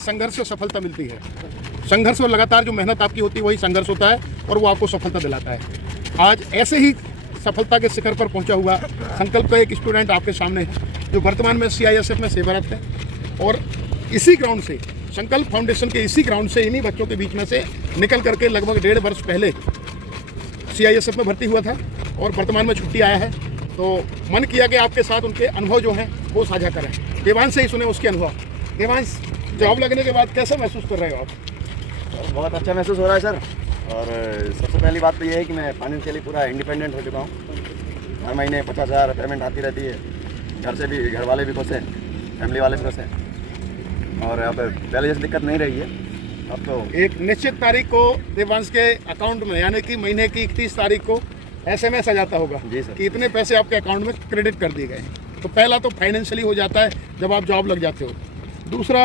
संघर्ष से सफलता मिलती है। संघर्ष और लगातार जो मेहनत आपकी होती है वही संघर्ष होता है और वो आपको सफलता दिलाता है। आज ऐसे ही सफलता के शिखर पर पहुंचा हुआ संकल्प का एक स्टूडेंट आपके सामने है जो वर्तमान में CISF में सेवारत है और इसी ग्राउंड से, संकल्प फाउंडेशन के इसी ग्राउंड से, इन्हीं बच्चों के बीच में से निकल करके लगभग 1.5 वर्ष पहले CISF में भर्ती हुआ था और वर्तमान में छुट्टी आया है। तो मन किया कि आपके साथ उनके अनुभव जो हैं वो साझा करें। देवांश से ही सुने उसके अनुभव। देवांश, जॉब लगने के बाद कैसा महसूस कर रहे हो आप? सर बहुत अच्छा महसूस हो रहा है सर। और सबसे पहली बात तो ये है कि मैं फाइनेंशियली पूरा इंडिपेंडेंट हो चुका हूँ। हर महीने 50,000 पेमेंट आती रहती है। घर से भी, घर वाले भी खुश हैं, फैमिली वाले भी खुश हैं और अब पहले जैसी दिक्कत नहीं रही है। अब तो एक निश्चित तारीख को देवांश के अकाउंट में, यानी कि महीने की 31 तारीख को SMS आ जाता होगा जी सर कि इतने पैसे आपके अकाउंट में क्रेडिट कर दिए गए। तो पहला तो फाइनेंशियली हो जाता है जब आप जॉब लग जाते हो। दूसरा,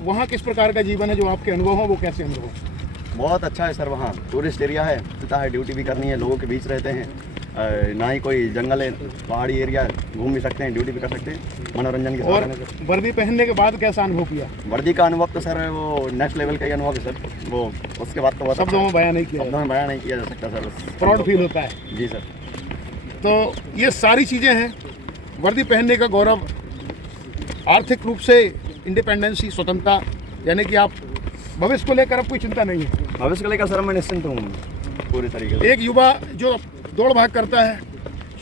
वहाँ किस प्रकार का जीवन है, जो आपके अनुभव हो वो कैसे अनुभव है? बहुत अच्छा है सर। वहाँ टूरिस्ट एरिया है, पता है ड्यूटी भी करनी है, लोगों के बीच रहते हैं, ना ही कोई जंगल है, पहाड़ी एरिया, घूम भी सकते हैं, ड्यूटी भी कर सकते हैं, मनोरंजन के और वर्दी पहनने के बाद कैसा अनुभव किया? वर्दी का अनुभव तो सर वो नेक्स्ट लेवल का ही अनुभव है सर। वो उसके बाद तो शब्दों में बयान नहीं किया, शब्दों में बयान नहीं किया जा सकता सर। प्राउड फील होता है। जी सर। तो ये सारी चीज़ें हैं, वर्दी पहनने का गौरव, आर्थिक रूप से इंडिपेंडेंसी, स्वतंत्रता, यानी कि आप भविष्य को लेकर अब कोई चिंता नहीं है। भविष्य को लेकर सर मैं निश्चिंत हूँ पूरी तरीके से। एक युवा जो दौड़ भाग करता है,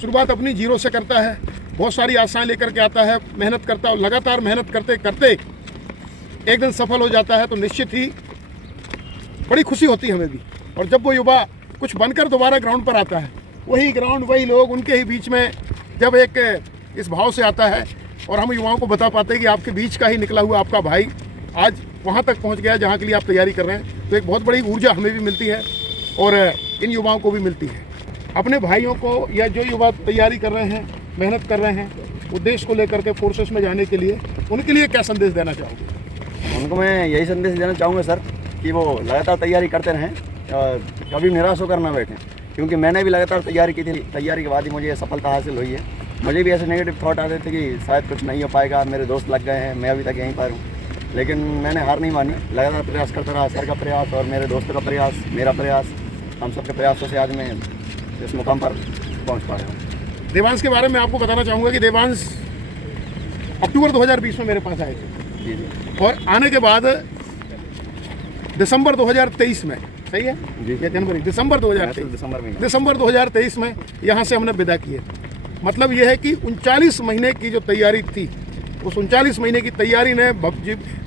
शुरुआत अपनी जीरो से करता है, बहुत सारी आशाएं लेकर के आता है, मेहनत करता है और लगातार मेहनत करते करते एक दिन सफल हो जाता है तो निश्चित ही बड़ी खुशी होती है हमें भी। और जब वो युवा कुछ बनकर दोबारा ग्राउंड पर आता है, वही ग्राउंड, वही लोग, उनके ही बीच में जब एक इस भाव से आता है और हम युवाओं को बता पाते हैं कि आपके बीच का ही निकला हुआ आपका भाई आज वहाँ तक पहुँच गया जहाँ के लिए आप तैयारी कर रहे हैं, तो एक बहुत बड़ी ऊर्जा हमें भी मिलती है और इन युवाओं को भी मिलती है। अपने भाइयों को या जो युवा तैयारी कर रहे हैं, मेहनत कर रहे हैं, उद्देश्य को लेकर के फोर्सेस में जाने के लिए, उनके लिए क्या संदेश देना चाहोगे? उनको मैं यही संदेश देना चाहूँगा सर कि वो लगातार तैयारी करते रहें, कभी निराश होकर ना बैठें, क्योंकि मैंने भी लगातार तैयारी की थी। तैयारी के बाद ही मुझे ये सफलता हासिल हुई है। मुझे भी ऐसे नेगेटिव थॉट आते थे कि शायद कुछ नहीं हो पाएगा, मेरे दोस्त लग गए हैं, मैं अभी तक यहीं पर हूँ, लेकिन मैंने हार नहीं मानी, लगातार प्रयास करता रहा। सर का प्रयास और मेरे दोस्तों का प्रयास, मेरा प्रयास, हम सबके प्रयासों से आज मैं इस मुकाम पर पहुँच पाया हूँ। देवांश के बारे में आपको बताना चाहूँगा कि देवांश अक्टूबर 2020 में मेरे पास आए थे जी जी। और आने के बाद दिसंबर 2023 में, सही है जी, या जनवरी? दिसंबर 2023 में यहाँ से हमने विदा किए। मतलब यह है कि 39 महीने की जो तैयारी थी, उस 39 महीने की तैयारी ने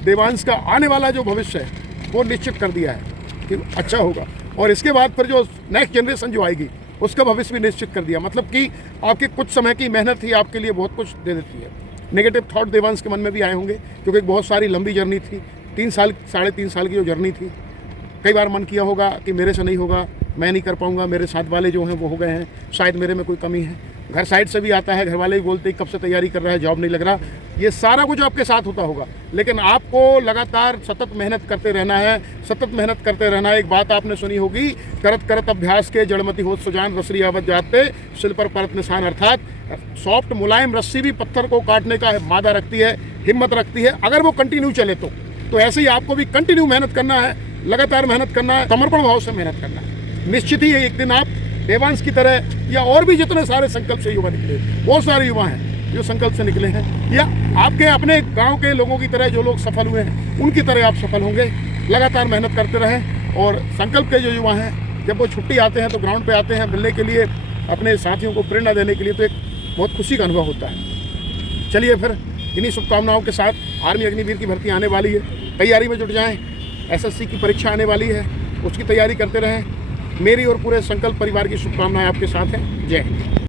देवांश का आने वाला जो भविष्य है वो निश्चित कर दिया है कि अच्छा होगा। और इसके बाद फिर जो नेक्स्ट जनरेशन जो आएगी उसका भविष्य भी निश्चित कर दिया। मतलब कि आपके कुछ समय की मेहनत ही आपके लिए बहुत कुछ दे देती है। नेगेटिव थॉट देवांश के मन में भी आए होंगे क्योंकि बहुत सारी लंबी जर्नी थी, 3 साल, 3.5 साल की जो जर्नी थी। कई बार मन किया होगा कि मेरे से नहीं होगा, मैं नहीं कर पाऊंगा, मेरे साथ वाले जो हैं वो हो गए हैं, शायद मेरे में कोई कमी है। घर साइड से भी आता है, घर वाले भी बोलते हैं कब से तैयारी कर रहा है, जॉब नहीं लग रहा। ये सारा कुछ आपके साथ होता होगा, लेकिन आपको लगातार सतत मेहनत करते रहना है, सतत मेहनत करते रहना है। एक बात आपने सुनी होगी, करत करत अभ्यास के जड़मती होत सुजान, रसरी आवत जाते शिल पर परत निशान। अर्थात सॉफ्ट मुलायम रस्सी भी पत्थर को काटने का मादा रखती है, हिम्मत रखती है, अगर वो कंटिन्यू चले तो ऐसे ही आपको भी कंटिन्यू मेहनत करना है, लगातार मेहनत करना है, समर्पण भाव से मेहनत करना है। निश्चित ही एक दिन आप देवांश की तरह या और भी जितने सारे संकल्प से युवा निकले, बहुत सारे युवा हैं जो संकल्प से निकले हैं, या आपके अपने गांव के लोगों की तरह जो लोग सफल हुए हैं उनकी तरह आप सफल होंगे। लगातार मेहनत करते रहें। और संकल्प के जो युवा हैं जब वो छुट्टी आते हैं तो ग्राउंड पे आते हैं मिलने के लिए, अपने साथियों को प्रेरणा देने के लिए, तो एक बहुत खुशी का अनुभव होता है। चलिए फिर इन्हीं शुभकामनाओं के साथ आर्मी अग्निवीर की भर्ती आने वाली है, तैयारी में जुट जाएँ। SSC की परीक्षा आने वाली है, उसकी तैयारी करते रहें। मेरी और पूरे संकल्प परिवार की शुभकामनाएं आपके साथ हैं। जय हिंद।